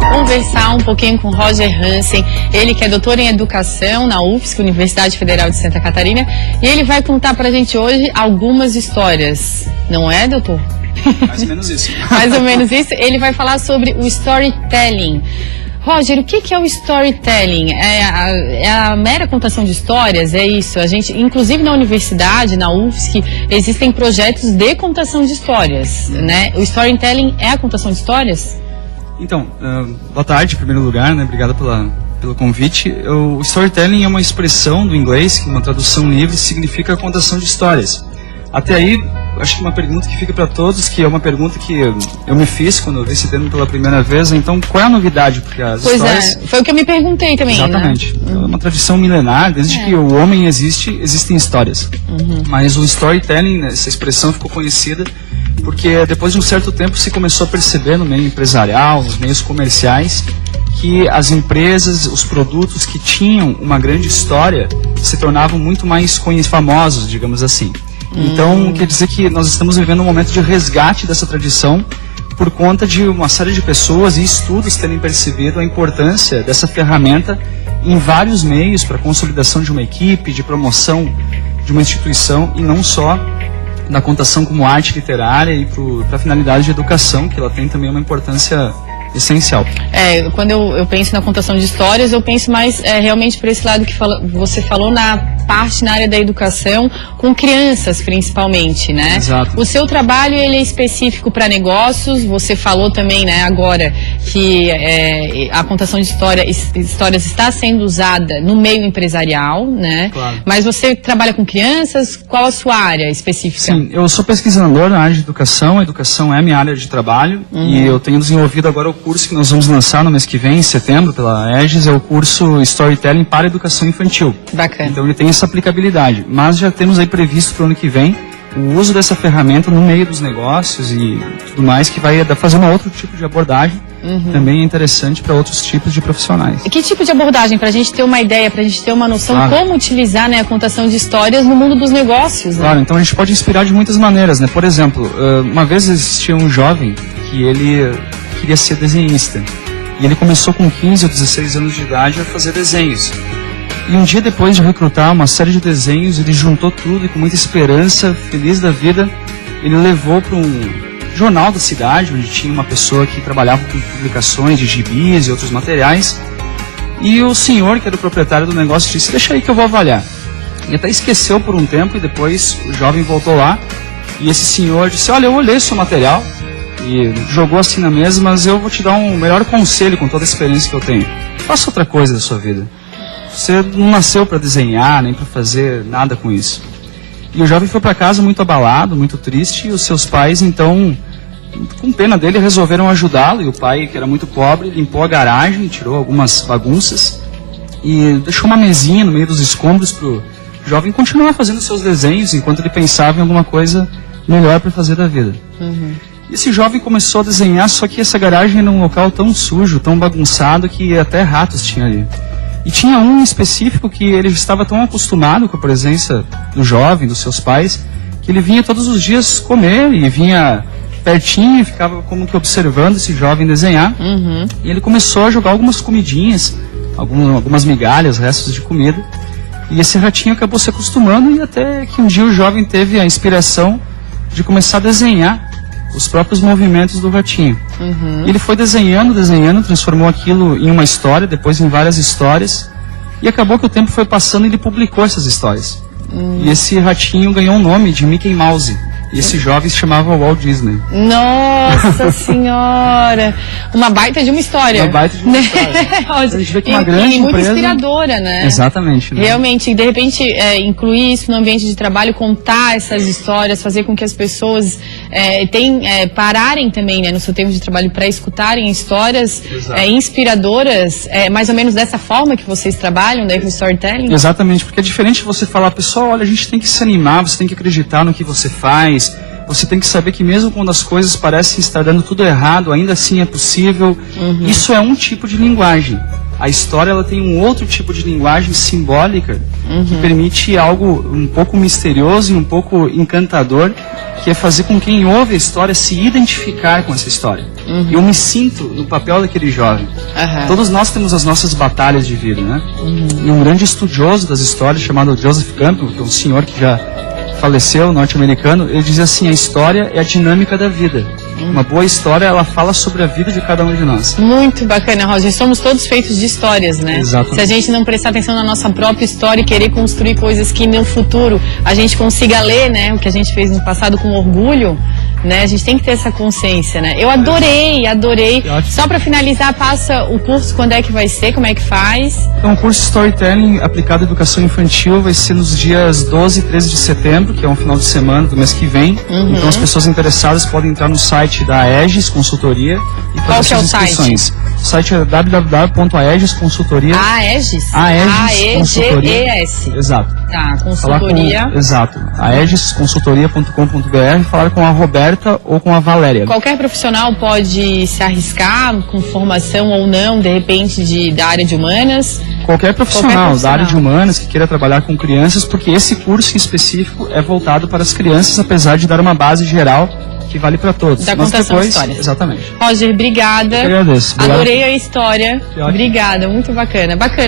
conversar um pouquinho com Roger Hansen, ele que é doutor em educação na UFSC, Universidade Federal de Santa Catarina, e ele vai contar pra gente hoje algumas histórias, não é, doutor? Mais ou menos isso. Mais ou menos isso. Ele vai falar sobre o storytelling. Roger, o que é o storytelling? É a mera contação de histórias? É isso? A gente, inclusive na universidade, na UFSC, existem projetos de contação de histórias, né? O storytelling é a contação de histórias? Então, boa tarde, em primeiro lugar, né? Obrigado pelo convite. O storytelling é uma expressão do inglês, que uma tradução livre significa contação de histórias. Até aí, acho que uma pergunta que fica para todos, que é uma pergunta que eu me fiz quando eu vi esse termo pela primeira vez. Então, qual é a novidade? Porque as histórias... Foi o que eu me perguntei também. Exatamente. Né? É uma tradição milenar, desde que o homem existe, existem histórias. Mas o storytelling, essa expressão ficou conhecida porque depois de um certo tempo se começou a perceber no meio empresarial, nos meios comerciais, que as empresas, os produtos que tinham uma grande história se tornavam muito mais famosos, digamos assim. Então, quer dizer que nós estamos vivendo um momento de resgate dessa tradição por conta de uma série de pessoas e estudos terem percebido a importância dessa ferramenta em vários meios para a consolidação de uma equipe, de promoção de uma instituição e não só na contação como arte literária e para a finalidade de educação, que ela tem também uma importância essencial. Quando eu penso na contação de histórias, eu penso mais realmente por esse lado que você falou na área da educação, com crianças principalmente, né? Exato. O seu trabalho, ele é específico para negócios, você falou também, né, agora, que a contação de histórias está sendo usada no meio empresarial, né? Claro. Mas você trabalha com crianças, qual a sua área específica? Sim, eu sou pesquisador na área de educação, a educação é minha área de trabalho, e eu tenho desenvolvido agora o curso que nós vamos lançar no mês que vem, em setembro, pela Aegis, é o curso Storytelling para Educação Infantil. Bacana. Então ele tem essa aplicabilidade, mas já temos aí previsto para o ano que vem o uso dessa ferramenta no meio dos negócios e tudo mais, que vai fazer um outro tipo de abordagem, também é interessante para outros tipos de profissionais. Que tipo de abordagem? Para a gente ter uma ideia, para a gente ter uma noção como utilizar, né, a contação de histórias no mundo dos negócios. Né? Claro, então a gente pode inspirar de muitas maneiras, né? Por exemplo, uma vez existia um jovem que ele queria ser desenhista. E ele começou com 15 ou 16 anos de idade a fazer desenhos. E um dia depois de recrutar uma série de desenhos, ele juntou tudo e com muita esperança, feliz da vida, ele levou para um jornal da cidade, onde tinha uma pessoa que trabalhava com publicações de gibis e outros materiais. E o senhor, que era o proprietário do negócio, disse: deixa aí que eu vou avaliar. E até esqueceu por um tempo e depois o jovem voltou lá. E esse senhor disse: olha, eu olhei seu material e jogou assim na mesa, mas eu vou te dar um melhor conselho com toda a experiência que eu tenho. Faça outra coisa da sua vida. Você não nasceu para desenhar, nem para fazer nada com isso. E o jovem foi para casa muito abalado, muito triste, e os seus pais, então, com pena dele, resolveram ajudá-lo. E o pai, que era muito pobre, limpou a garagem, tirou algumas bagunças e deixou uma mesinha no meio dos escombros para o jovem continuar fazendo seus desenhos enquanto ele pensava em alguma coisa melhor para fazer da vida. E esse jovem começou a desenhar, só que essa garagem era um local tão sujo, tão bagunçado, que até ratos tinha ali. E tinha um específico que ele estava tão acostumado com a presença do jovem, dos seus pais, que ele vinha todos os dias comer e vinha pertinho e ficava como que observando esse jovem desenhar. E ele começou a jogar algumas comidinhas, algumas migalhas, restos de comida. E esse ratinho acabou se acostumando, e até que um dia o jovem teve a inspiração de começar a desenhar os próprios movimentos do ratinho. E ele foi desenhando, transformou aquilo em uma história, depois em várias histórias, e acabou que o tempo foi passando e ele publicou essas histórias. E esse ratinho ganhou o nome de Mickey Mouse. E esse jovem se chamava Walt Disney. Nossa Senhora! Uma baita de uma história. Uma baita de uma história. A gente vê que uma grande muito empresa... inspiradora, né? Exatamente. Né? Realmente, de repente, incluir isso no ambiente de trabalho, contar essas histórias, fazer com que as pessoas pararem também, né, no seu tempo de trabalho para escutarem histórias inspiradoras, mais ou menos dessa forma que vocês trabalham, daí com o storytelling? Exatamente, porque é diferente você falar, pessoal, olha, a gente tem que se animar, você tem que acreditar no que você faz, você tem que saber que mesmo quando as coisas parecem estar dando tudo errado, ainda assim é possível. Isso é um tipo de linguagem. A história ela tem um outro tipo de linguagem simbólica que permite algo um pouco misterioso e um pouco encantador, que é fazer com quem ouve a história se identificar com essa história. Eu me sinto no papel daquele jovem. Todos nós temos as nossas batalhas de vida, né? E um grande estudioso das histórias, chamado Joseph Campbell, que é um senhor que já faleceu, norte-americano, ele diz assim: a história é a dinâmica da vida. Uma boa história, ela fala sobre a vida de cada um de nós. Muito bacana, Roger. Somos todos feitos de histórias, né? Exatamente. Se a gente não prestar atenção na nossa própria história e querer construir coisas que no futuro a gente consiga ler, né? O que a gente fez no passado com orgulho, né? A gente tem que ter essa consciência, né? Eu adorei. Só para finalizar, passa o curso, quando é que vai ser, como é que faz? Então, o curso Storytelling aplicado à educação infantil vai ser nos dias 12 e 13 de setembro, que é um final de semana do mês que vem. Então, as pessoas interessadas podem entrar no site da Aegis Consultoria e fazer suas inscrições. O site é www.aegisconsultoria. Aegis? Aegisconsultoria. Exato. Tá, consultoria. Exato. aegisconsultoria.com.br, falar com a Roberta ou com a Valéria. Qualquer profissional pode se arriscar com formação ou não, de repente, da área de humanas? Qualquer profissional da área de humanas que queira trabalhar com crianças, porque esse curso em específico é voltado para as crianças, apesar de dar uma base geral que vale para todos. Da contação de histórias. Exatamente. Roger, obrigada. Eu agradeço. Adorei a história. Obrigada, muito bacana.